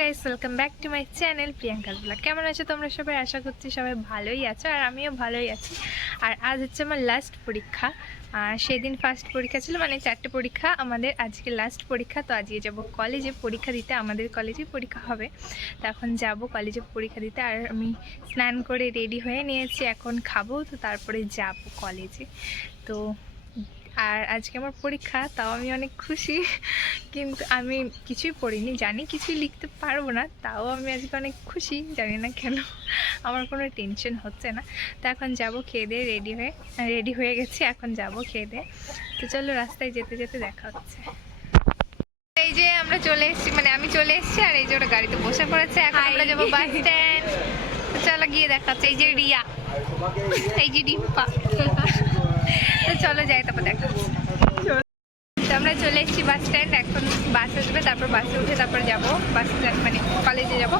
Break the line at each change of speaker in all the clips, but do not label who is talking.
Guys welcome back to my channel প্রিয়াঙ্কার blog কেমন আছো তোমরা সবাই? আশা করছি সবাই ভালোই আছো, আর আমিও ভালোই আছি। আর আজ হচ্ছে আমার লাস্ট পরীক্ষা। আর সেদিন ফার্স্ট পরীক্ষা ছিল মানে চারটে পরীক্ষা। আমাদের আজকে লাস্ট পরীক্ষা, তো আজকে যাব কলেজে পরীক্ষা দিতে। আমাদের কলেজে পরীক্ষা হবে। তো এখন যাব কলেজে পরীক্ষা দিতে। আর আমি স্নান করে রেডি হয়ে নিয়েছি, এখন খাব, তো তারপরে যাব কলেজে তো আর আজকে আমার পরীক্ষা তাও আমি অনেক খুশি। কিন্তু আমি কিছুই পড়িনি জানি কিছুই লিখতে পারব না তাও আমি আজকে অনেক খুশি জানি না কেন। আমার কোনো টেনশন হচ্ছে না। তো এখন যাব খেয়ে দিয়ে রেডি হয়ে রেডি হয়ে গেছি এখন যাব খেয়ে দিয়ে। তো চলো রাস্তায় যেতে যেতে দেখা হচ্ছে। এই যে আমরা চলে এসেছি মানে আমি চলে এসেছি আর এই যে ওটা গাড়িতে বসে পড়েছে এখন আমরা যাব বাস স্ট্যান্ড চলো গিয়ে দেখাচ্ছে এই যে রিয়া এই যে ডিম্পা চলো যাই তারপর দেখা তো আমরা চলে এসেছি বাস স্ট্যান্ড এখন বাস আসবে তারপর বাসে উঠে তারপর যাব। বাস স্ট্যান্ড মানে কলেজে যাব।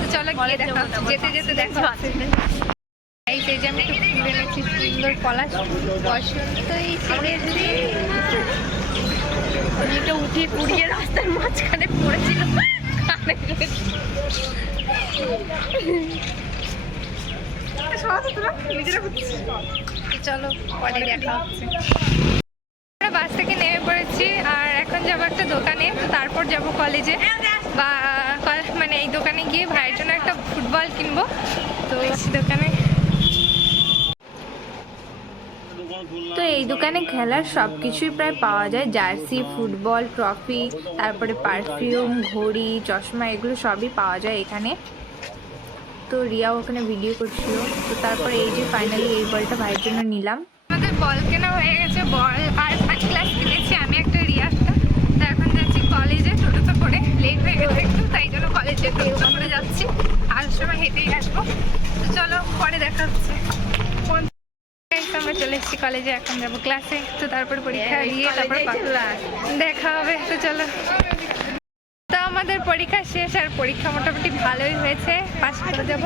তো চলো গিয়ে দেখা যেতে যেতে দেখা হচ্ছে। এই যে যে আমি একটু সুন্দর পলাশ বসন্ত উঠিয়ে কুড়িয়ে রাস্তার মাঝখানে পড়েছিল। তো চলো, পরে দেখা হচ্ছে। বাস থেকে নেমে পড়েছি, আর এখন যাব একটা দোকানে তারপর যাব কলেজে বা মানে এই দোকানে গিয়ে ভাইয়ের জন্য একটা ফুটবল কিনবো। তো দোকানে। তো এই দোকানে খেলার সব কিছুই প্রায় পাওয়া যায়। জার্সি, ফুটবল, ট্রফি, তারপরে পারফিউম, ঘড়ি, চশমা, এগুলো সবই পাওয়া যায় এখানে। তো রিয়া ওখানে ভিডিও করছিল। তো তারপরে এই যে ফাইনালি এই বলটা ভাইয়ের জন্য নিলাম। আমাদের বল কেনা হয়ে গেছে বল আর ক্লাস কিনেছি আমি একটা রিয়া একটা তো এখন যাচ্ছি কলেজে টোটোতে করে। লেট হয়ে গেছে একটু তাই জন্য কলেজে টোটোতে করে যাচ্ছি। আর সময় হেঁটেই আসব। তো চলো পরে দেখা হচ্ছে। তো আমরা চলে এসেছি কলেজে এখন যাব ক্লাসে তো তারপরে পরীক্ষা দিয়ে তারপর দেখা হবে। তো চলো। তো আমাদের পরীক্ষা শেষ আর পরীক্ষা মোটামুটি ভালোই হয়েছে। পাস করে যাব।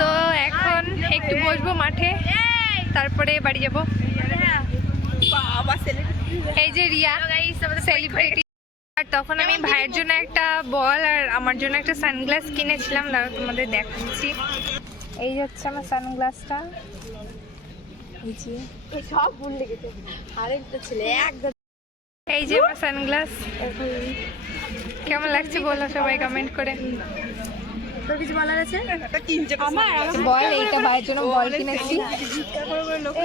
তো এখন একটু বসবো মাঠে, তারপরে বাড়ি যাব। এই যে রিয়া সেলিব্রিটি আর তখন আমি ভাইয়ের জন্য একটা বল আর আমার জন্য একটা সানগ্লাস কিনেছিলাম। দাঁড়া তোমাদের দেখাচ্ছি। এই হচ্ছে আমার সানগ্লাসটা। এই
সব ভুল লেগেছে। আরেকটা ছেলে একদম
এই যে আমার সানগ্লাস কেমন লাগছে বলো সবাই কমেন্ট করে।
তোর কিছু বলার আছে?
বল এইটা ভাইয়ের জন্য বল কিনেছি।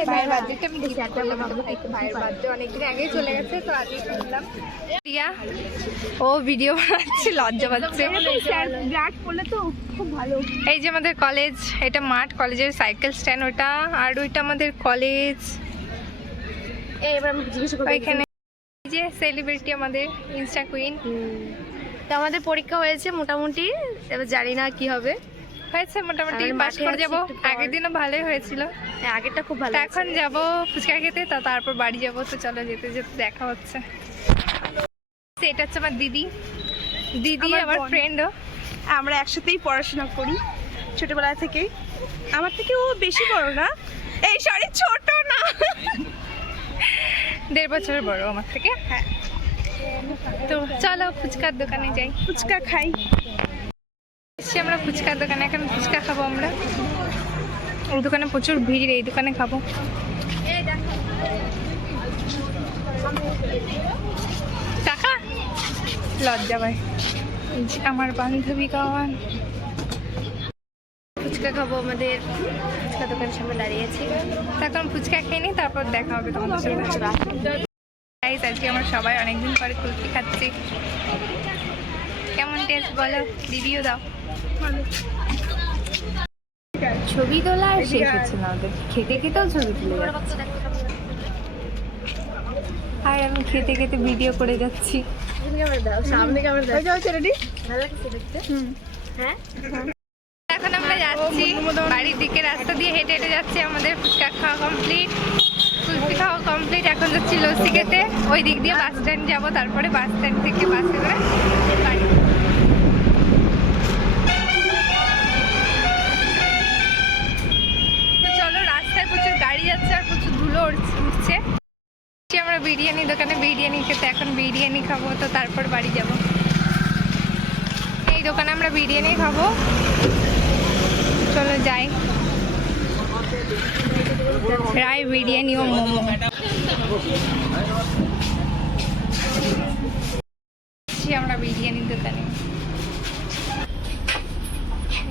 ভাইয়ের বার্থডেটা আমি গিফট করলাম ভাইয়ের বার্থডে অনেকদিন আগেই চলে গেছে তো আজকে কিনলাম। রিয়া ও ভিডিও বানাচ্ছে লজ্জা পাচ্ছে।
ব্ল্যাক করলে তো খুব ভালো।
এই যে আমাদের কলেজ এটা মাঠ কলেজের সাইকেল স্ট্যান্ড ওটা আর ওইটা আমাদের কলেজ
এই এবার আমি জিজ্ঞেস
ওইখানে এই যে সেলিব্রিটি আমাদের ইনস্টা কুইন
তো আমাদের পরীক্ষা হয়েছে মোটামুটি এবার জানি না কি হবে।
হয়েছে মোটামুটি পাস করে যাব। আগের দিনও ভালোই হয়েছিল।
হ্যাঁ, আগেরটা খুব ভালো
এখন যাব ফুচকা খেতে তা তারপর বাড়ি যাব তো চলো যেতে যেতে দেখা হচ্ছে। এটা হচ্ছে আমার দিদি। দিদি
আমার।
ফ্রেন্ডও
আমরা একসাথেই পড়াশোনা করি ছোটবেলা থেকে আমার থেকে ও বেশি বড় না। এই সরি ছোট না।
দেড় বছর বড় আমার থেকে।
হ্যাঁ।
তো চলো ফুচকার দোকানে যাই।
ফুচকা খাই।
এসছি আমরা ফুচকার দোকানে এখন ফুচকা খাব আমরা। ওই দোকানে প্রচুর ভিড় এই দোকানে খাব। টাকা লজ্জা ভাই আমার বান্ধবী কাওয়ান।
ফুচকা খাব আমাদের। ফুচকা দোকানের সামনে দাঁড়িয়েছি
এখন ফুচকা খেয়ে নিই তারপর দেখা হবে তোমাদের সাথে। Guys, আজকে আমরা সবাই অনেকদিন পরে কুলফি খাচ্ছি। কেমন টেস্ট বলো? রিভিউ দাও। ছবি তোলা আর শেষ হচ্ছে না ওদের। খেতে খেতেও ছবি তুলে আর আমি খেতে খেতে ভিডিও করে যাচ্ছি।
সামনে ক্যামেরা দাও
ছেলেটি
ভালো লাগছে দেখতে? হ্যাঁ?
যাচ্ছি। বাড়ির দিকে রাস্তা দিয়ে হেঁটে হেঁটে যাচ্ছি, আমাদের ফুচকা খাওয়া কমপ্লিট কুলফি খাওয়া কমপ্লিট এখন যাচ্ছি লস্যি ওই দিক দিয়ে বাস স্ট্যান্ড যাব, তারপরে বাস স্ট্যান্ড থেকে বাসে করে বাড়ি। চলো, রাস্তায় প্রচুর গাড়ি যাচ্ছে আর প্রচুর ধুলো উঠছে আমরা বিরিয়ানি দোকানে, বিরিয়ানি খেতে। এখন বিরিয়ানি খাব, তো তারপর বাড়ি যাব। দোকানে আমরা বিরিয়ানি খাব। চলো যাই। রায় বিরিয়ানি ও মোমো। আমরা বিরিয়ানির দোকানে।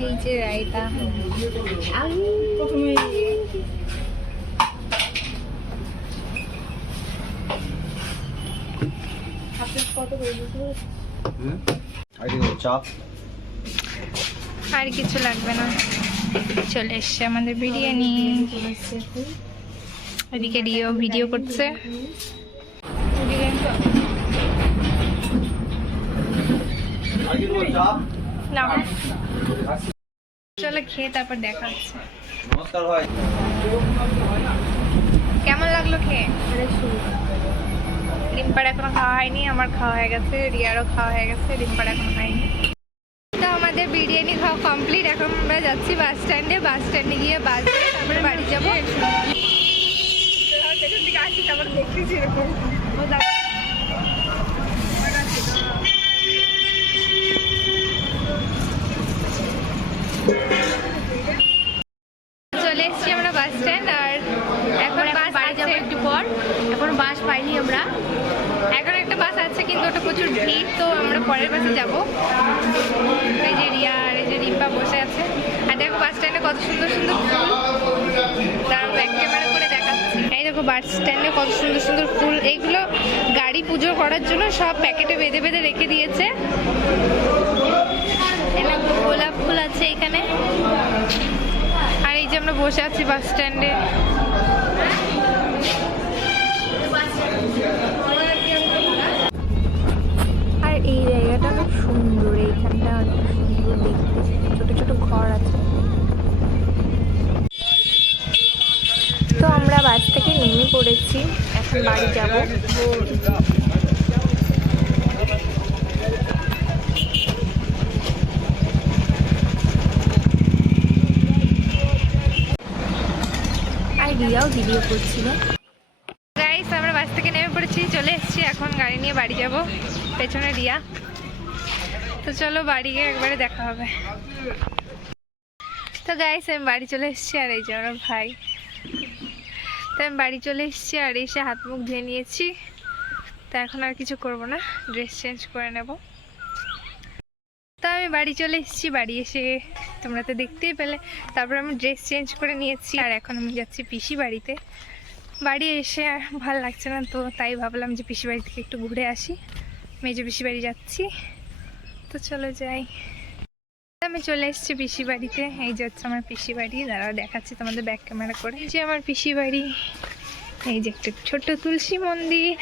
এই যে রায়তা।
চাপ
আর কিছু লাগবে না। চলে এসছে আমাদের বিরিয়ানি। এদিকে রিও ভিডিও করছে। চলো খেয়ে তারপর দেখা হচ্ছে। কেমন লাগল খেয়ে? রিম্পার এখনও খাওয়া হয়নি আমার খাওয়া হয়ে গেছে রিয়ারও খাওয়া হয়ে গেছে রিম্পার এখনও হয়নি বিরিয়ানি খাওয়া কমপ্লিট এখন আমরা যাচ্ছি বাস স্ট্যান্ডে বাস স্ট্যান্ডে গিয়ে বাস তারপরে বাড়ি যাব।
দেখেছি এরকম
পরের বাসে যাব। এই যে রিয়া আর এই যে রিম্পা বসে আছে। আর দেখো বাস স্ট্যান্ডে কত সুন্দর সুন্দর ফুল। তার ব্যাক ক্যামেরা করে দেখাচ্ছি। এই দেখো বাস স্ট্যান্ডে কত সুন্দর সুন্দর ফুল। এইগুলো গাড়ি পুজো করার জন্য সব প্যাকেটে বেঁধে বেঁধে রেখে দিয়েছে। গোলাপ ফুল আছে এখানে। আর এই যে আমরা বসে আছি বাস স্ট্যান্ডে পড়েছি এখন বাড়ি যাব। আর রিয়াও গাইস আমরা বাস থেকে নেমে পড়েছি, চলে এসেছি, এখন গাড়ি নিয়ে বাড়ি যাব। পেছনে রিয়া। তো চলো বাড়ি গিয়ে একবারে দেখা হবে। তো গাইস আমি বাড়ি চলে এসেছি, আর এই যে আমার ভাই। তো আমি বাড়ি চলে এসেছি আর এসে হাত মুখ ধুয়ে নিয়েছি। তা এখন আর কিছু করব না ড্রেস চেঞ্জ করে নেব। তো আমি বাড়ি চলে এসেছি, বাড়ি এসে তোমরা তো দেখতেই পেলে। তারপর আমি ড্রেস চেঞ্জ করে নিয়েছি আর এখন আমি যাচ্ছি পিসি বাড়িতে। বাড়ি এসে ভালো লাগছে না তো, তাই ভাবলাম যে পিসি বাড়ি থেকে একটু ঘুরে আসি। মেজো পিসি বাড়ি যাচ্ছি। তো চলো যাই। আমি চলে এসেছি পিসি বাড়িতে এই যে হচ্ছে আমার পিসি বাড়ি দাঁড়াও, দেখাচ্ছি তোমাদের ব্যাক ক্যামেরা করে। যে আমার পিসি বাড়ি এই যে একটা ছোট্ট তুলসী মন্দির।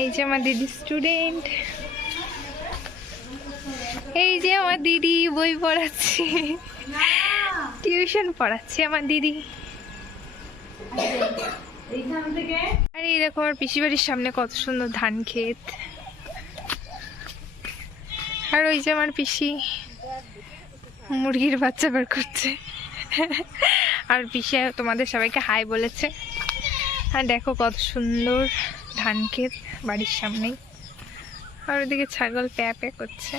এই যে আমার দিদি স্টুডেন্ট এই যে আমার দিদি বই পড়াচ্ছে। টিউশন পড়াচ্ছে আমার দিদি। আর এই দেখো আমার পিসি বাড়ির সামনে কত সুন্দর ধান ক্ষেত। আর ওই যে আমার পিসি। মুরগির বাচ্চা বের করছে। আর পিসি তোমাদের সবাইকে হাই বলেছে। আর দেখো কত সুন্দর ধান ক্ষেত বাড়ির সামনেই। আর ওদিকে ছাগল প্যা প্যা করছে।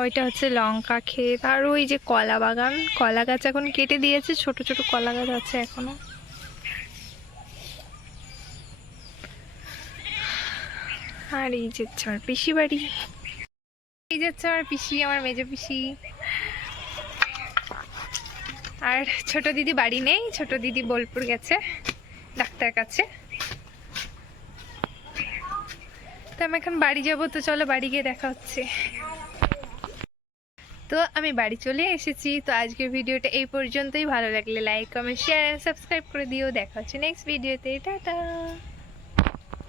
ওইটা হচ্ছে লঙ্কা ক্ষেত। আর ওই যে কলা বাগান, কলা গাছ এখন কেটে দিয়েছে, ছোট ছোট কলা গাছ আছে এখনও। আর এই যে আমার পিসি বাড়ি এই যে হচ্ছে আমার পিসি, আমার মেজো পিসি। আর ছোট দিদি বাড়ি নেই, ছোট দিদি বোলপুর গেছে, ডাক্তার কাছে। তো আমি এখন বাড়ি যাব, তো চলো বাড়ি গিয়ে দেখা হচ্ছে। তো আমি বাড়ি চলে এসেছি, তো আজকের ভিডিওটা এই পর্যন্তই। ভালো লাগলে লাইক কমেন্ট শেয়ার সাবস্ক্রাইব করে দিও। দেখা হচ্ছে নেক্সট ভিডিওতে টাটা!